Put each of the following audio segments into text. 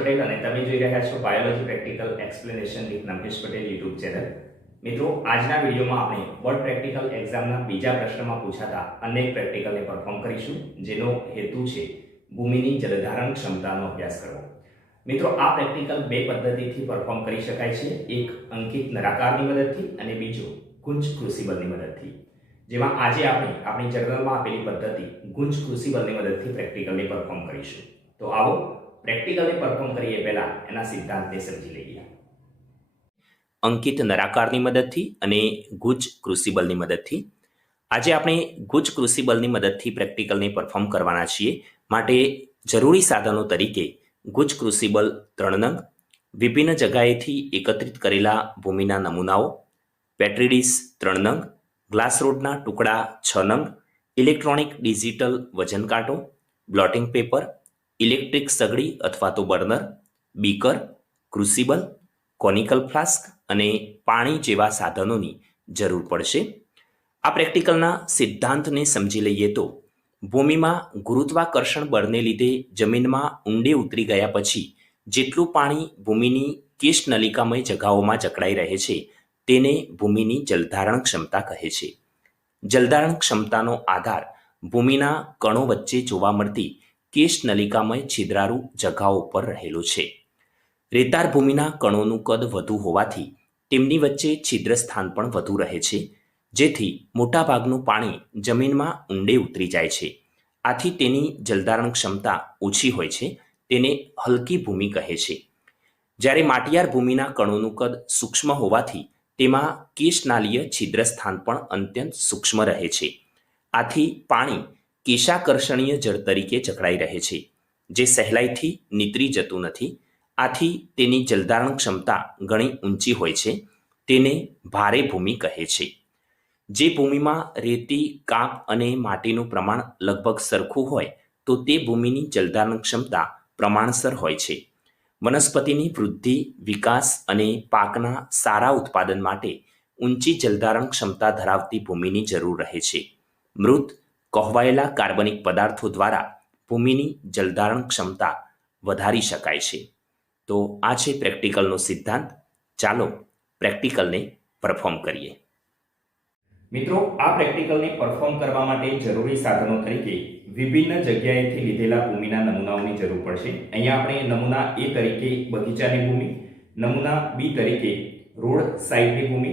પટેલ અને તમે જોઈ રહ્યા છો biology practical explanation with Namkesh Patel YouTube channel. મિત્રો, આજના વિડીયોમાં આપણે બોર્ડ પ્રેક્ટિકલ એક્ઝામના બીજા પ્રશ્નમાં પૂછાતા અનેક પ્રેક્ટિકલને પરફોર્મ કરીશું, જેનો હેતુ છે ભૂમિની જલધારણ ક્ષમતાનો અભ્યાસ કરવો। મિત્રો, આ પ્રેક્ટિકલ બે પદ્ધતિથી પરફોર્મ કરી શકાય છે, એક અંકિત નળાકારની મદદથી અને બીજો ગુંજ ક્રુસિબલની મદદથી। જેમાં આજે આપણે આપણી જર્નલમાં આપેલી પદ્ધતિ ગુંજ ક્રુસિબલની મદદથી પ્રેક્ટિકલને પરફોર્મ કરીશું। તો આવો પ્રેક્ટિકલને પરફોર્મ કરીએ પહેલા એના સિદ્ધાંતને સમજી લઈએ। અંકિત નળાકારની મદદથી અને ગુંજ ક્રુસિબલની મદદથી આજે આપણે ગુંજ ક્રુસિબલની મદદથી પ્રેક્ટિકલને પરફોર્મ કરવાના છીએ। માટે જરૂરી સાધનો તરીકે ગુંજ ક્રુસિબલ 3 નંગ, વિભિન્ન જગ્યાએથી એકત્રિત કરેલા ભૂમિના નમૂનાઓ, પેટ્રી ડીશ 3 નંગ, ગ્લાસ રોડના ટુકડા 6 નંગ, ઇલેક્ટ્રોનિક ડિજિટલ વજન કાંટો, બ્લોટિંગ પેપર, ઇલેક્ટ્રિક સગડી અથવા તો burner, beaker, crucible, conical flask અને પાણી જેવા સાધનોની જરૂર પડશે। આ પ્રેક્ટિકલના સિદ્ધાંતને સમજી લઈએ તો ભૂમિમાં ગુરુત્વાકર્ષણ બળને લીધે જમીનમાં ઊંડે ઉતરી ગયા પછી જેટલું પાણી ભૂમિની કેશ નલિકામય જગાઓમાં જકડાઈ રહે છે તેને ભૂમિની જલધારણ ક્ષમતા કહે છે। જલધારણ ક્ષમતાનો આધાર ભૂમિના કણો વચ્ચે જોવા મળતી કેશ નલિકામય છિદ્રાળુ જગાઓ પર રહેલો છે। રેતાળ ભૂમિના કણોનું કદ વધુ હોવાથી તેમની વચ્ચે છિદ્ર સ્થાન પણ વધુ રહે છે, જેથી મોટાભાગનું પાણી જમીનમાં ઊંડે ઉતરી જાય છે। આથી તેની જલધારણ ક્ષમતા ઓછી હોય છે, તેને હલકી ભૂમિ કહે છે। જ્યારે માટીયાર ભૂમિના કણોનું કદ સૂક્ષ્મ હોવાથી તેમાં કેશનાલીય છિદ્ર સ્થાન પણ અત્યંત સૂક્ષ્મ રહે છે। આથી પાણી કેશાકર્ષણીય જળ તરીકે જકડાઈ રહે છે, જે સહેલાઈથી નીતરી જતું નથી। આથી તેની જલધારણ ક્ષમતા ઘણી ઊંચી હોય છે, તેને ભારે ભૂમિ કહે છે। જે ભૂમિમાં રેતી, કાંપ અને માટીનું પ્રમાણ લગભગ સરખું હોય તો તે ભૂમિની જલધારણ ક્ષમતા પ્રમાણસર હોય છે। વનસ્પતિની વૃદ્ધિ, વિકાસ અને પાકના સારા ઉત્પાદન માટે ઊંચી જલધારણ ક્ષમતા ધરાવતી ભૂમિની જરૂર રહે છે। મૃત, કોહવાયેલા કાર્બનિક પદાર્થો દ્વારા ભૂમિની જલધારણ ક્ષમતા વધારી શકાય છે। તો આ છે પ્રેક્ટિકલનો સિદ્ધાંત। ચાલો પ્રેક્ટિકલને પરફોર્મ કરીએ। મિત્રો, આ પ્રેક્ટિકલને પરફોર્મ કરવા માટે જરૂરી સાધનો તરીકે વિભિન્ન જગ્યાએથી લીધેલા ભૂમિના નમૂનાઓની જરૂર પડશે। અહીંયા આપણે નમૂના A તરીકે બગીચાની ભૂમિ, નમૂના B તરીકે રોડ સાઈડની ભૂમિ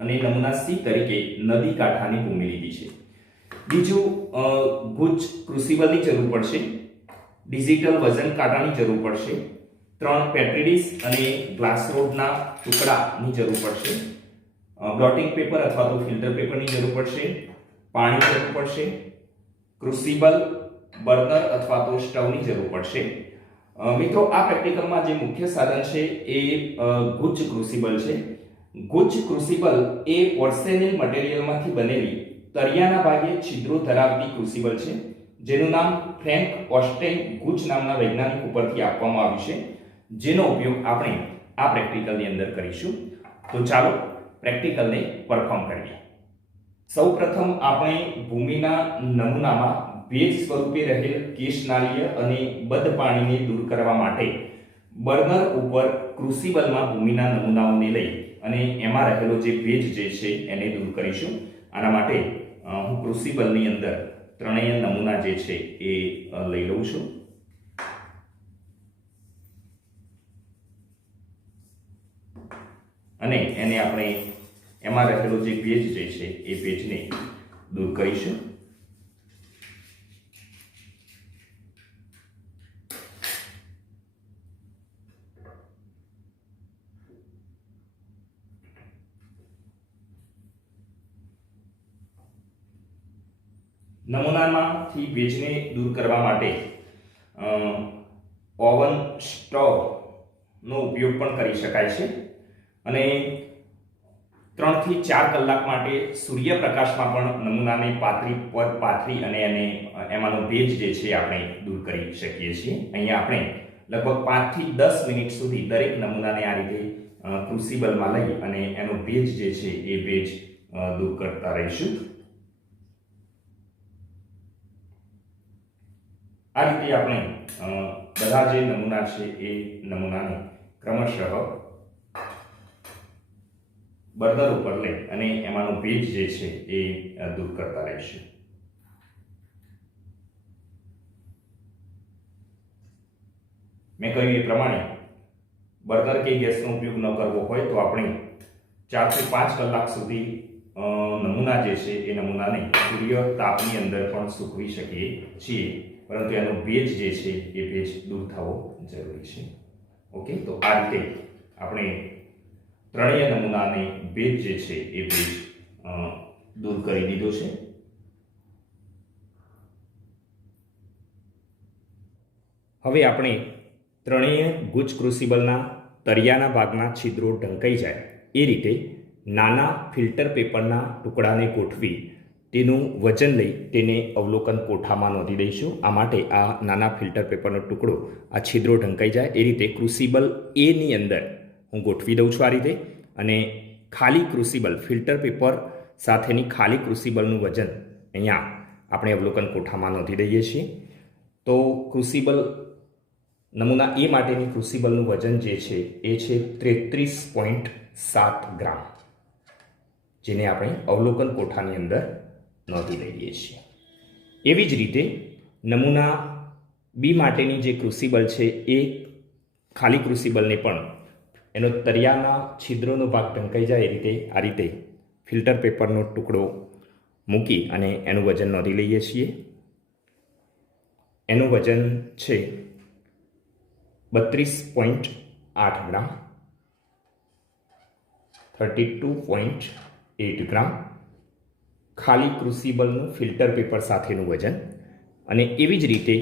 અને નમૂના C તરીકે નદી કાંઠાની ભૂમિ લીધી છે। બીજું, ગુંજ ક્રુસિબલની જરૂર પડશે, ડિજિટલ વજન કાંટાની જરૂર પડશે, 3 પેટ્રી ડીશ અને ગ્લાસ રોડના ટુકડાની જરૂર પડશે, બ્લોટિંગ પેપર અથવા તો ફિલ્ટર પેપરની જરૂર પડશે, પાણી જરૂર પડશે, ક્રુસિબલ, બર્નર અથવા તો સ્ટવની જરૂર પડશે। મિત્રો, આ પ્રેક્ટિકલમાં જે મુખ્ય સાધન છે એ ગુંજ ક્રુસિબલ છે। ગુંજ ક્રુસિબલ એ પોર્સેલેન મટીરીયલમાંથી બનેલી તળિયાના ભાગે છિદ્રો ધરાવતી ક્રુસિબલ છે, જેનું નામ ફ્રેન્ક ઓસ્ટેન ગુંજ નામના વૈજ્ઞાનિક ઉપરથી આપવામાં આવ્યું છે, જેનો ઉપયોગ આપણે આ પ્રેક્ટિકલની અંદર કરીશું। તો ચાલો પ્રેક્ટિકલને પરફોર્મ કરીએ। સૌપ્રથમ આપણે ભૂમિના નમૂનામાં ભેજ સ્વરૂપે રહેલ કેશનાલીય અને બદ્ધ પાણીને દૂર કરવા માટે બર્નર ઉપર ક્રુસિબલમાં ભૂમિના નમૂનાઓને લઈ અને એમાં રહેલો જે ભેજ જે છે એને દૂર કરીશું। આના માટે હું ક્રુસિબલની અંદર ત્રણેય નમૂના જે છે એ લઈ લઉં છું અને એને આપણે એમાં રહેલો જે ભેજ જે છે એ ભેજને દૂર કરીશું। નમૂનામાંથી ભેજને દૂર કરવા માટે ઓવન સ્ટોવનો ઉપયોગ પણ કરી શકાય છે અને 3 થી 4 કલાક માટે સૂર્યપ્રકાશમાં પણ નમૂનાને પાથરી અને એમાંનો ભેજ જે છે આપણે દૂર કરી શકીએ છીએ। અહીંયા આપણે લગભગ 5 થી 10 મિનિટ સુધી દરેક નમૂનાને આ રીતે ક્રુસિબલમાં લઈ અને એનો ભેજ જે છે એ ભેજ દૂર કરતા રહીશું। આ રીતે આપણે બધા જે નમૂના છે એ નમૂનાને ક્રમશઃ બર્નર ઉપર લઈ અને એમાંનો ભેજ જે છે એ દૂર કરતા રહીશું. મેં કહ્યું એ પ્રમાણે બર્નર કે ગેસનો ઉપયોગ ન કરવો હોય તો આપણે 4 થી 5 કલાક સુધી નમૂના જે છે એ નમૂનાને સૂર્ય તાપની અંદર પણ સૂકવી શકીએ છીએ, પરંતુ એનો ભેજ જે છે એ ભેજ દૂર થવો જરૂરી છે. ઓકે, તો આ રીતે આપણે ત્રણેય નમૂનાને ભેજ જે છે એ ભેજ દૂર કરી દીધો છે. હવે આપણે ત્રણેય ગુજ ક્રુસિબલના તળિયાના ભાગના છિદ્રો ઢંકાઈ જાય એ રીતે નાના ફિલ્ટર પેપરના ટુકડાને ગોઠવી તેનું વજન લઈ તેને અવલોકન કોઠામાં નોંધી દઈશું. આ માટે આ નાના ફિલ્ટર પેપરનો ટુકડો આ છિદ્રો ઢંકાઈ જાય એ રીતે ક્રુસિબલ એની અંદર હું ગોઠવી દઉં છું આ રીતે, અને ખાલી ક્રુસિબલ ફિલ્ટર પેપર સાથેની ખાલી ક્રુસિબલનું વજન અહીંયા આપણે અવલોકન કોઠામાં નોંધી દઈએ છીએ. તો ક્રુસિબલ નમૂના એ માટેની ક્રુસિબલનું વજન જે છે એ છે 33.7 ગ્રામ, જેને આપણે અવલોકન કોઠાની અંદર નોંધી લઈએ છીએ. એવી જ રીતે નમૂના બી માટેની જે ક્રુસિબલ છે એ ખાલી ક્રુસિબલને પણ એનો તળિયાના છિદ્રોનો ભાગ ઢંકાઈ જાય એ રીતે આ રીતે ફિલ્ટર પેપરનો ટુકડો મૂકી અને એનું વજન નોંધી લઈએ છીએ. એનું વજન છે 32.8 ગ્રામ, 32.8 ગ્રામ ખાલી ક્રુસિબલનું ફિલ્ટર પેપર સાથેનું વજન. અને એવી જ રીતે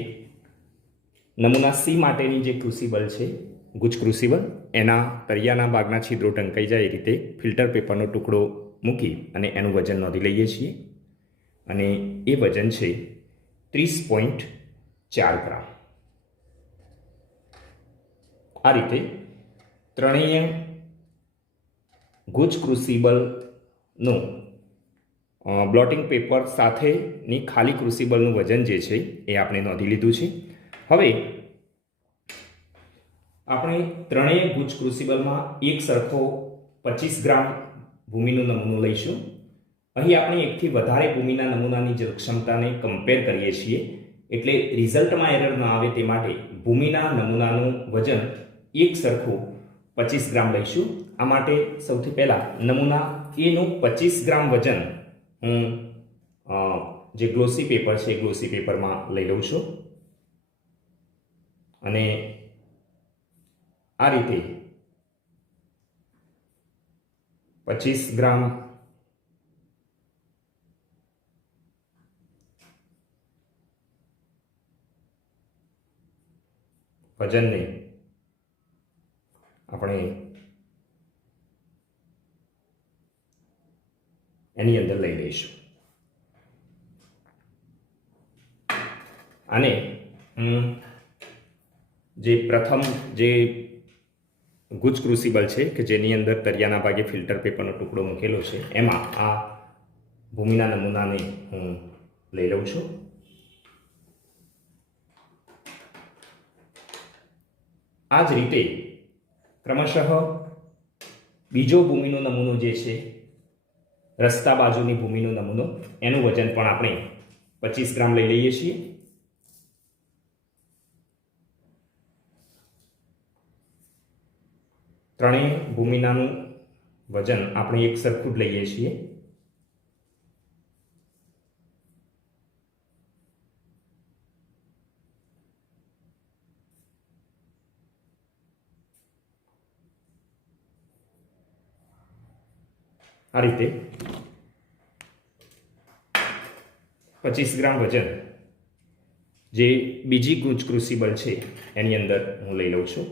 નમૂના સી માટેની જે ક્રુસિબલ છે ગુજ ક્રુસિબલ, એના તળિયાના ભાગના છિદ્રો ઢંકાઈ જાય એ રીતે ફિલ્ટર પેપરનો ટુકડો મૂકી અને એનું વજન નોંધી લઈએ છીએ, અને એ વજન છે 30.4 ગ્રામ. આ રીતે ત્રણેય ગુજ ક્રુસિબલનું બ્લોટિંગ પેપર સાથેની ખાલી ક્રુસિબલનું વજન જે છે એ આપણે નોંધી લીધું છે. હવે આપણે ત્રણેય ગુજ ક્રુસિબલમાં એક સરખો 25 ગ્રામ ભૂમિનો નમૂનો લઈશું. અહીં આપણે એકથી વધારે ભૂમિના નમૂનાની જ ક્ષમતાને કમ્પેર કરીએ છીએ, એટલે રિઝલ્ટમાં એરર ન આવે તે માટે ભૂમિના નમૂનાનું વજન એક સરખું 25 ગ્રામ લઈશું. આ માટે સૌથી પહેલાં નમૂના એનું 25 ગ્રામ વજન હું જે ગ્લોસી પેપર છે એ ગ્લોસી પેપરમાં લઈ લઉં છું, અને આ રીતે 25 ગ્રામ વજનને આપણે એની અંદર લઈ લઈશું. અને જે પ્રથમ જે ગુજ ક્રુસિબલ છે કે જેની અંદર તળિયાના ભાગે ફિલ્ટર પેપરનો ટુકડો મૂકેલો છે, એમાં આ ભૂમિના નમૂનાને હું લઈ લઉં છું. આ જ રીતે ક્રમશઃ બીજો ભૂમિનો નમૂનો જે છે રસ્તા બાજુની ભૂમિનો નમૂનો, એનું વજન પણ આપણે 25 ગ્રામ લઈ લઈએ છીએ. ત્રણેય ભૂમિનાનું વજન આપણે એક સરખું જ લઈએ છીએ. આ રીતે 25 ગ્રામ વજન જે બીજી ગુજ ક્રુસિબલ છે એની અંદર હું લઈ લઉં છું.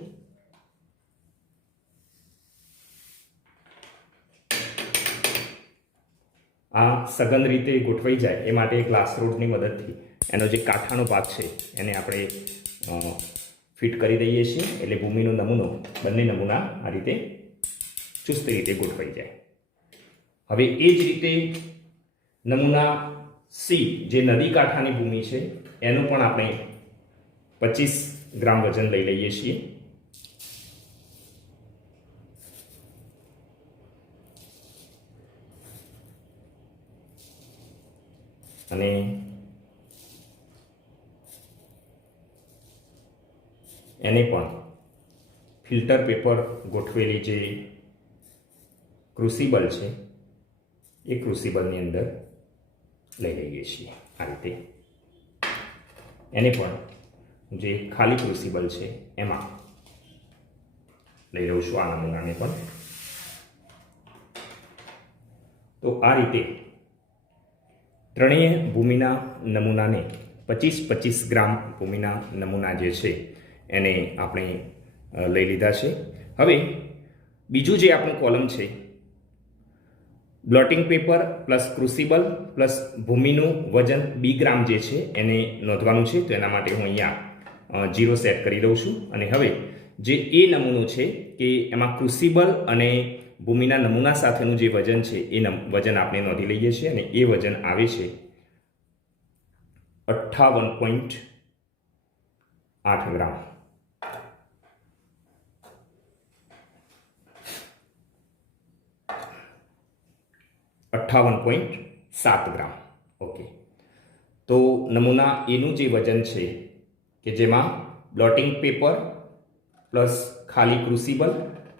આ સઘન રીતે ગોઠવાઈ જાય એ માટે ગ્લાસ રોડની મદદથી એનો જે કાંઠાનો ભાગ છે એને આપણે ફિટ કરી દઈએ છીએ, એટલે ભૂમિનો નમૂનો બંને નમૂના આ રીતે ચુસ્ત રીતે ગોઠવાઈ જાય. હવે એ જ રીતે નમૂના સી જે નદી કાંઠાની ભૂમિ છે એનું પણ આપણે 25 ગ્રામ વજન લઈ લઈએ છીએ. અને એને પણ ફિલ્ટર પેપર ગોઠવેલી જે ક્રુસિબલ છે એ ક્રુસિબલની અંદર લઈ લઈએ છીએ. આ રીતે એને પણ જે ખાલી ક્રુસિબલ છે એમાં લઈ લઉં છું. આ નમૂનાને પણ તો આ રીતે ત્રણેય ભૂમિના નમૂનાને 25-25 ગ્રામ ભૂમિના નમૂના જે છે એને આપણે લઈ લીધા છે. હવે બીજું જે આપણું કોલમ છે, blotting paper plus crucible plus ભૂમિનું વજન 2 ગ્રામ જે છે એને નોંધવાનું છે. તો એના માટે હું અહીંયા 0 સેટ કરી દઉં છું. અને હવે જે એ નમૂનો છે કે એમાં ક્રુસિબલ અને ભૂમિના નમૂના સાથેનું જે વજન છે એ વજન આપણે નોંધી લઈએ છીએ. અને એ વજન આવે છે 58.8 ગ્રામ. ઓકે, તો નમૂના એનું જે વજન છે કે જેમાં બ્લોટિંગ પેપર પ્લસ ખાલી ક્રુસિબલ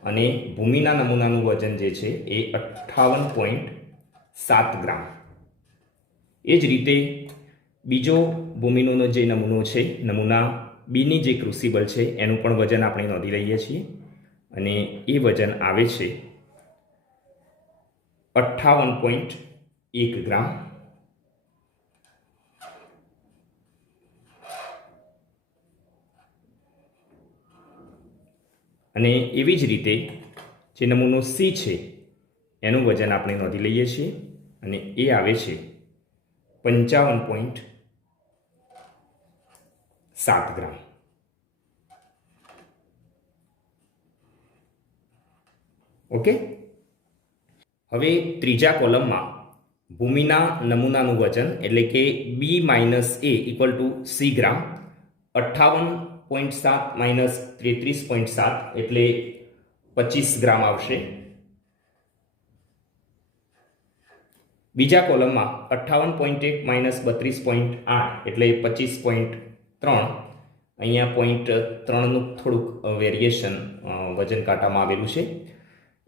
અને ભૂમિના નમૂનાનું વજન જે છે એ 58.7 ગ્રામ. એ જ રીતે બીજો ભૂમિનો જે નમૂનો છે, નમૂના બીની જે ક્રુસિબલ છે એનું પણ વજન આપણે નોંધી લઈએ છીએ. અને એ વજન આવે છે 58.1 ગ્રામ. અને એવી જ રીતે જે નમૂનો સી છે એનું વજન આપણે નોંધી લઈએ છીએ. અને એ આવે છે 55.7 ગ્રામ. ઓકે, હવે ત્રીજા કોલમમાં ભૂમિના નમૂનાનું વજન એટલે કે B - A = C ગ્રામ. 58.7 - 33.7 એટલે 25 ગ્રામ આવશે. બીજા કોલમમાં 58.1 - 32.8 એટલે 25.3. અહીંયા 0.3નું થોડુંક વેરિએશન વજન કાંટામાં આવેલું છે.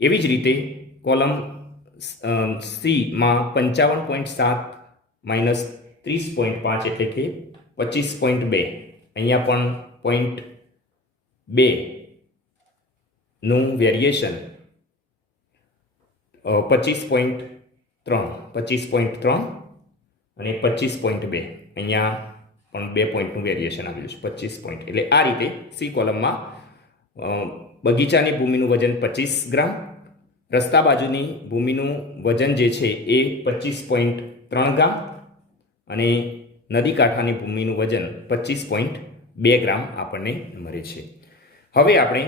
એવી જ રીતે કોલમ સીમાં 55.7 - 30.5 એટલે કે 25.2. અહીંયા પણ 0.2નું વેરિએશન 25.3 અને 25.2. અહીંયા પણ 2 પોઈન્ટનું વેરિએશન આવેલું છે, 25 પોઈન્ટ. એટલે આ રીતે સી કોલમમાં બગીચાની ભૂમિનું વજન 25 ગ્રામ, રસ્તા બાજુની ભૂમિનું વજન જે છે એ 25.3 ગ્રામ અને નદી કાંઠાની ભૂમિનું વજન 25.2 ગ્રામ આપણને મળે છે. હવે આપણે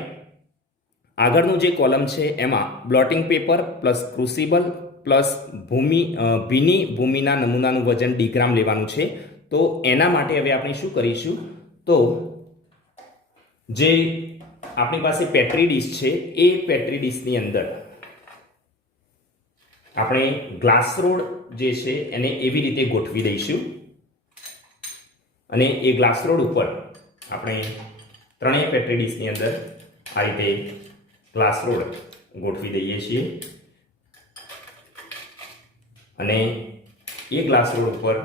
આગળનું જે કોલમ છે એમાં blotting paper plus crucible plus ભૂમિના નમૂનાનું વજન D ગ્રામ લેવાનું છે. તો એના માટે હવે આપણે શું કરીશું, તો જે આપણી પાસે પેટ્રી ડીશ છે એ પેટ્રી ડીશની અંદર આપણે ગ્લાસ રોડ જે છે એને એવી રીતે ગોઠવી દઈશું. અને એ ગ્લાસ રોડ ઉપર આપણે ત્રણેય પેટ્રી ડીશની અંદર આ રીતે ગ્લાસ રોડ ગોઠવી દઈએ છીએ. અને એ ગ્લાસ રોડ ઉપર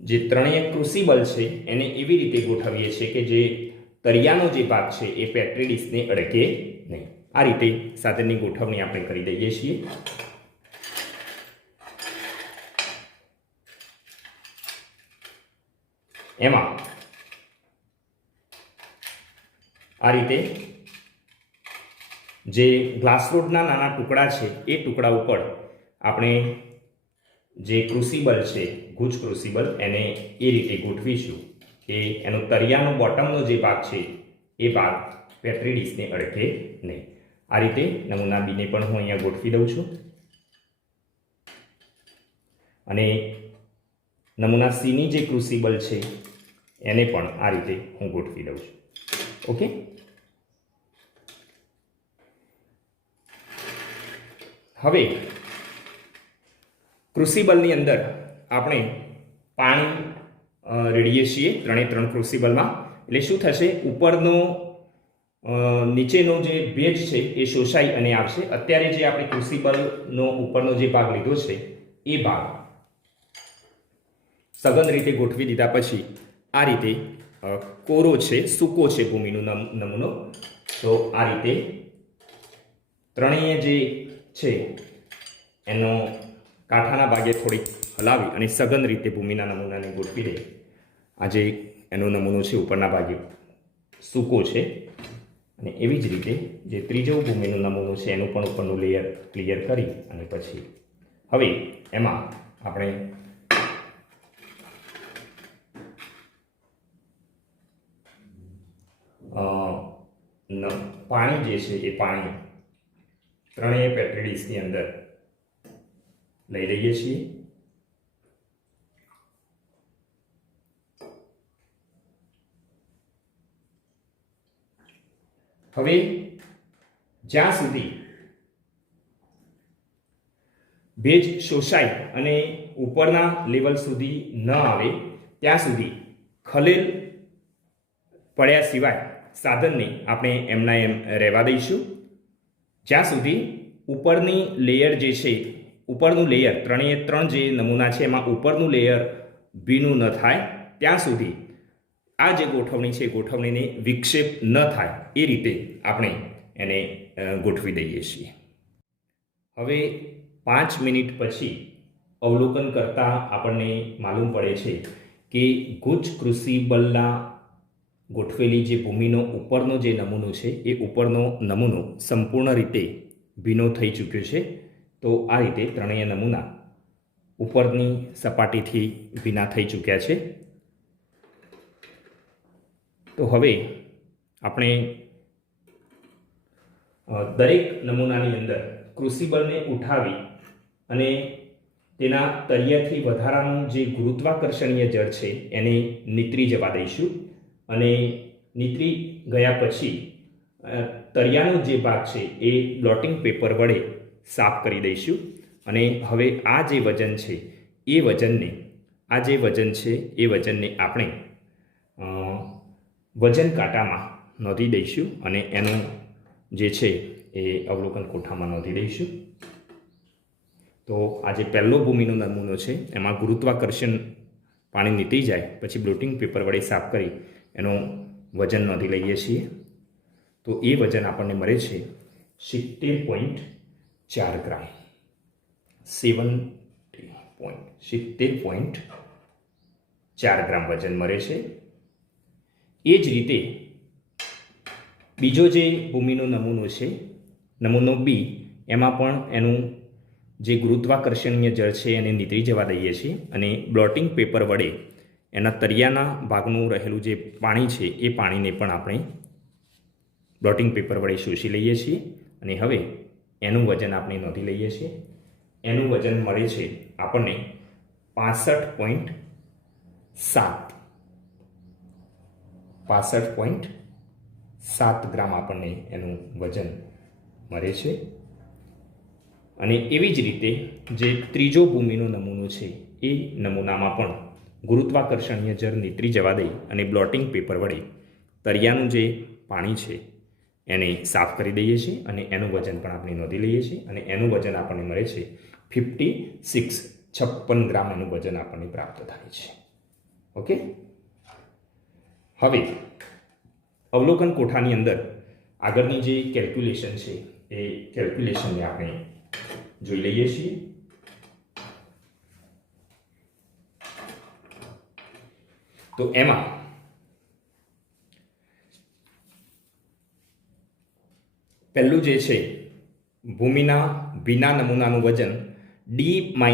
જે ત્રણેય ક્રુસિબલ છે એને એવી રીતે ગોઠવીએ છીએ કે જે તળિયાનો જે ભાગ છે એ પેટ્રી ડીશને અડકે નહીં. આ રીતે સાધનની ગોઠવણી આપણે કરી દઈએ છીએ. એમાં આ રીતે જે ગ્લાસ રોડના નાના ટુકડા છે એ ટુકડા ઉપર આપણે જે ક્રુસિબલ છે, ગુજ ક્રુસિબલ, એને એ રીતે ગોઠવીશું કે એનો તળિયાનો બોટમનો જે ભાગ છે એ ભાગ પેટ્રી ડીશને અડકે નહીં. આ રીતે નમૂના બીને પણ હું અહીંયા ગોઠવી દઉં છું. અને નમૂના સીની જે ક્રુસિબલ છે એને પણ આ રીતે હું ગોઠવી દઉં છું. ઓકે, હવે ક્રુસિબલની અંદર આપણે પાણી રેડીએ છીએ 3 ક્રુસિબલમાં. એટલે શું થશે, ઉપરનો નીચેનો જે ભેજ છે એ શોષાઈ અને આવશે. અત્યારે જે આપણે ક્રુસિબલનો ઉપરનો જે ભાગ લીધો છે એ ભાગ સઘન રીતે ગોઠવી દીધા પછી આ રીતે કોરો છે, સૂકો છે ભૂમિનો નમૂનો. તો આ રીતે ત્રણેય જે છે એનો કાંઠાના ભાગે થોડીક હલાવી અને સઘન રીતે ભૂમિના નમૂનાને ગોઠવી દે. આ જે એનો નમૂનો છે ઉપરના ભાગે સૂકો છે, અને એવી જ રીતે જે ત્રીજો ભૂમિનો નમૂનો છે એનું પણ ઉપરનું લેયર ક્લિયર કરી અને પછી હવે એમાં આપણે પાણી જે છે એ પાણી ત્રણેય પેટ્રી ડીશની અંદર લઈ લઈએ છીએ. હવે જ્યાં સુધી ભેજ શોષાય અને ઉપરના લેવલ સુધી ન આવે ત્યાં સુધી ખલેલ પડ્યા સિવાય સાધનને આપણે એમના એમ રહેવા દઈશું. જ્યાં સુધી ઉપરની લેયર જે છે, ઉપરનું લેયર ત્રણેય જે નમૂના છે એમાં ઉપરનું લેયર ભીનું ન થાય ત્યાં સુધી આ જે ગોઠવણી છે ગોઠવણીને વિક્ષેપ ન થાય એ રીતે આપણે એને ગોઠવી દઈએ છીએ. હવે 5 મિનિટ પછી અવલોકન કરતાં આપણને માલુમ પડે છે કે ગુચ્છ ક્રુસિબલના ગોઠવેલી જે ભૂમિનો ઉપરનો જે નમૂનો છે એ ઉપરનો નમૂનો સંપૂર્ણ રીતે ભીનો થઈ ચૂક્યો છે. તો આ રીતે ત્રણેય નમૂના ઉપરની સપાટીથી ભીના થઈ ચૂક્યા છે. તો હવે આપણે દરેક નમૂનાની અંદર ક્રુસિબલને ઉઠાવી અને તેના તળિયાથી વધારાનું જે ગુરુત્વાકર્ષણીય જળ છે એને નીતરી જવા દઈશું. અને નીતરી ગયા પછી તળિયાનો જે ભાગ છે એ બ્લોટિંગ પેપર વડે સાફ કરી દઈશું. અને હવે આ જે વજન છે એ વજનને આપણે વજન કાંટામાં નોંધી દઈશું અને એનું જે છે એ અવલોકન કોઠામાં નોંધી દઈશું. તો આ જે પહેલો ભૂમિનો નમૂનો છે એમાં ગુરુત્વાકર્ષણ પાણી નીકળી જાય પછી બ્લોટિંગ પેપર વડે સાફ કરી એનું વજન નોંધી લઈએ છીએ. તો એ વજન આપણને મળે છે 70.4 ગ્રામ. 70.4 ગ્રામ વજન મળે છે. એ જ રીતે બીજો જે ભૂમિનો નમૂનો છે, નમૂનો બી, એમાં પણ એનું જે ગુરુત્વાકર્ષણીય જળ છે એને નીતરી જવા દઈએ છીએ અને બ્લોટિંગ પેપર વડે એના તળિયાના ભાગનું રહેલું જે પાણી છે એ પાણીને પણ આપણે બ્લોટિંગ પેપર વડે શોષી લઈએ છીએ. અને હવે એનું વજન આપણે નોંધી લઈએ છીએ. એનું વજન મળે છે આપણને 65.7 ગ્રામ આપણને એનું વજન મળે છે. અને એવી જ રીતે જે ત્રીજો ભૂમિનો નમૂનો છે એ નમૂનામાં પણ ગુરુત્વાકર્ષણીય જળ નીતરી જવા દઈ અને બ્લોટિંગ પેપર વડે તળિયાનું જે પાણી છે એને સાફ કરી દઈએ છીએ અને એનું વજન પણ આપણે નોંધી લઈએ છીએ. અને એનું વજન આપણને મળે છે 56 ગ્રામ એનું વજન આપણને પ્રાપ્ત થાય છે. ઓકે, હવે અવલોકન કોઠાની અંદર આગળની જે કેલ્ક્યુલેશન છે એ કેલ્ક્યુલેશનને આપણે જોઈ લઈએ છીએ. તો એમાં પહેલું જે છે ભૂમિના ભીના નમૂનાનું વજન D-A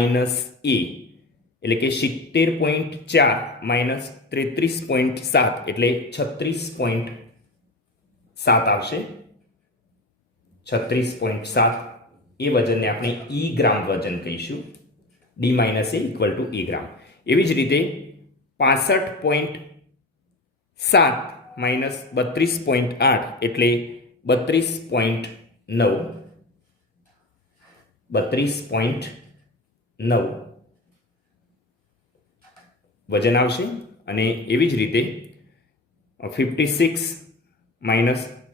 એટલે કે 70.4 માઇનસ 33.7 એટલે 36.7 આવશે. 36.7 એ વજનને આપણે E ગ્રામ વજન કહીશું. D-A = E ગ્રામ. એવી જ રીતે 65.4 7 - 32.8 એટલે 32.9 વજન આવશે. અને એવી જ રીતે 56 -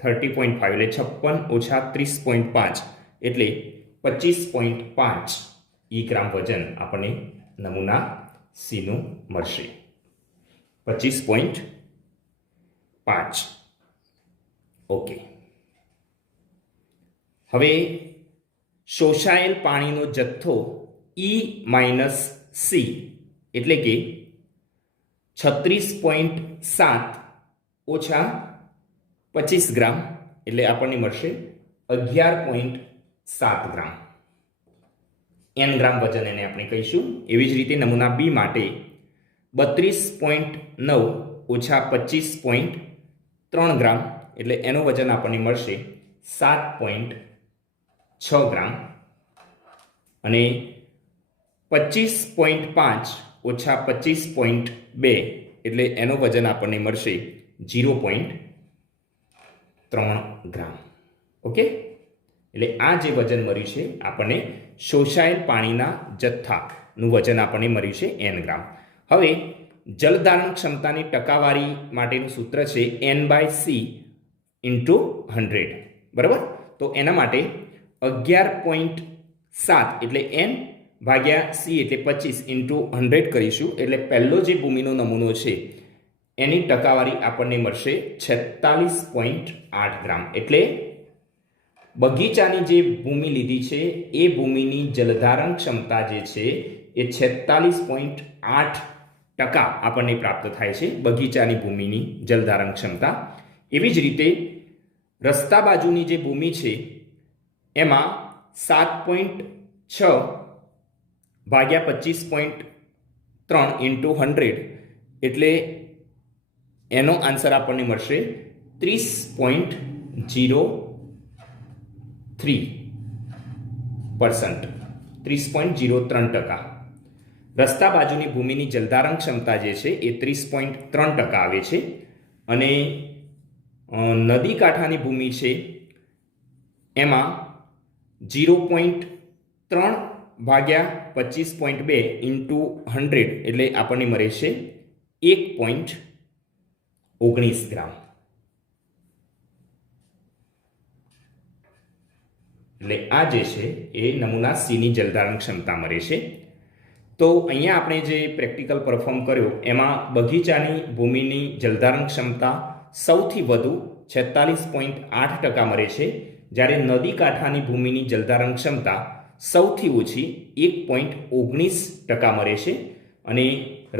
30.5 એટલે 56 - 30.5 એટલે 25.5 ઈ-ગ્રામ વજન આપણને નમૂના સીનું મળશે. 25.5. ઓકે. હવે શોષાયેલ પાણીનો જથ્થો E - એટલે કે 36.7 ઓછા 25 ગ્રામ એટલે આપણને મળશે 11.7 ગ્રામ. n ગ્રામ વજન એને આપણે કહીશું. એવી જ રીતે નમૂના બી માટે 32.9 ઓછા 25.3 ગ્રામ એટલે એનું વજન આપણને મળશે 7.6 ગ્રામ. અને 25.5 ઓછા 25.2 એટલે એનું વજન આપણને મળશે 0.3 ગ્રામ. ઓકે. એટલે આ જે વજન મળ્યું છે આપણને શોષાયેલ પાણીના જથ્થાનું વજન આપણને મળ્યું છે n ગ્રામ. હવે જલધારણ ક્ષમતાની ટકાવારી માટેનું સૂત્ર છે n/c × 100. બરાબર. તો એના માટે 11.7 એટલે n ભાગ્યા c એટલે 25 × 100 કરીશું. એટલે પહેલો જે ભૂમિનો નમૂનો છે એની ટકાવારી આપણને મળશે 46.8 ગ્રામ. એટલે બગીચાની જે ભૂમિ લીધી છે એ ભૂમિની જલધારણ ક્ષમતા જે છે એ 46.8% આપણને પ્રાપ્ત થાય છે, બગીચાની ભૂમિની જલધારણ ક્ષમતા. એવી જ રીતે રસ્તા બાજુની જે ભૂમિ છે એમાં 7.6 ભાગ્યા 25.3 × 100 એટલે એનો આન્સર આપણને મળશે 30.03%. 30.03%. રસ્તા બાજુની ભૂમિની જલધારણ ક્ષમતા જે છે એ 30.3% આવે છે. અને નદી કાંઠાની ભૂમિ છે એમાં 0.3 ભાગ્યા 25.2 × 100 એટલે આપણને મળે છે 1.19 ગ્રામ. એટલે આ જે છે એ નમૂના સીની જલધારણ ક્ષમતા મળે છે. તો અહીંયા આપણે જે પ્રેક્ટિકલ પરફોર્મ કર્યો એમાં બગીચાની ભૂમિની જલધારણ ક્ષમતા સૌથી વધુ 46.8% મળે છે, જ્યારે નદી કાંઠાની ભૂમિની જલધારણ ક્ષમતા સૌથી ઓછી 1.19% મળે છે. અને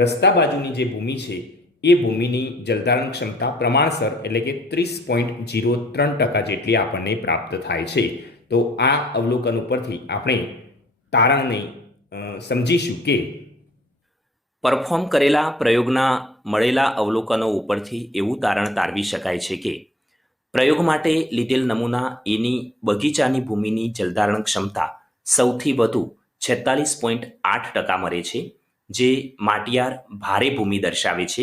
રસ્તા બાજુની જે ભૂમિ છે એ ભૂમિની જલધારણ ક્ષમતા પ્રમાણસર એટલે કે 30.03% જેટલી આપણને પ્રાપ્ત થાય છે. તો આ અવલોકન ઉપરથી આપણે તારણને સમજીશું કે પરફોર્મ કરેલા પ્રયોગના મળેલા અવલોકનો ઉપરથી એવું તારણ તારવી શકાય છે કે પ્રયોગ માટે લીધેલ નમૂના એની બગીચાની ભૂમિની જલધારણ ક્ષમતા સૌથી વધુ 46.8% મળે છે, જે માટિયાર ભારે ભૂમિ દર્શાવે છે,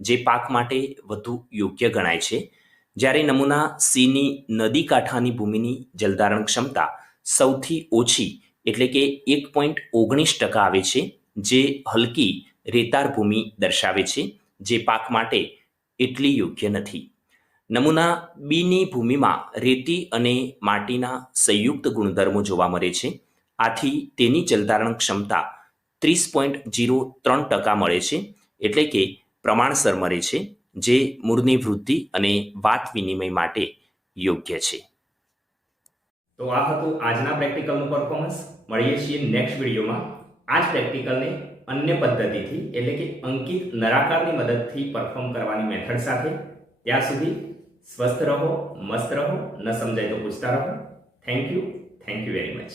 જે પાક માટે વધુ યોગ્ય ગણાય છે. જ્યારે નમૂના સીની નદી કાંઠાની ભૂમિની જલધારણ ક્ષમતા સૌથી ઓછી એટલે કે 1.19% આવે છે, જે હલકી રેતાળ ભૂમિ દર્શાવે છે, જે પાક માટે એટલી યોગ્ય નથી. નમૂના બીની ભૂમિમાં રેતી અને માટીના સંયુક્ત ગુણધર્મો જોવા મળે છે. આથી તેની જલધારણ ક્ષમતા 30.03% મળે છે, એટલે કે પ્રમાણસર મળે છે, જે મૂળની વૃદ્ધિ અને વાત વિનિમય માટે યોગ્ય છે. તો આ હતું આજના પ્રેક્ટિકલનું પરફોર્મન્સ. મળીએ છીએ નેક્સ્ટ વિડીયોમાં આ જ પ્રેક્ટિકલને અન્ય પદ્ધતિથી એટલે કે અંકિત નળાકારની મદદથી પરફોર્મ કરવાની મેથડ સાથે. ત્યાં સુધી સ્વસ્થ રહો, મસ્ત રહો, ન સમજાય તો પૂછતા રહો. Thank you very much.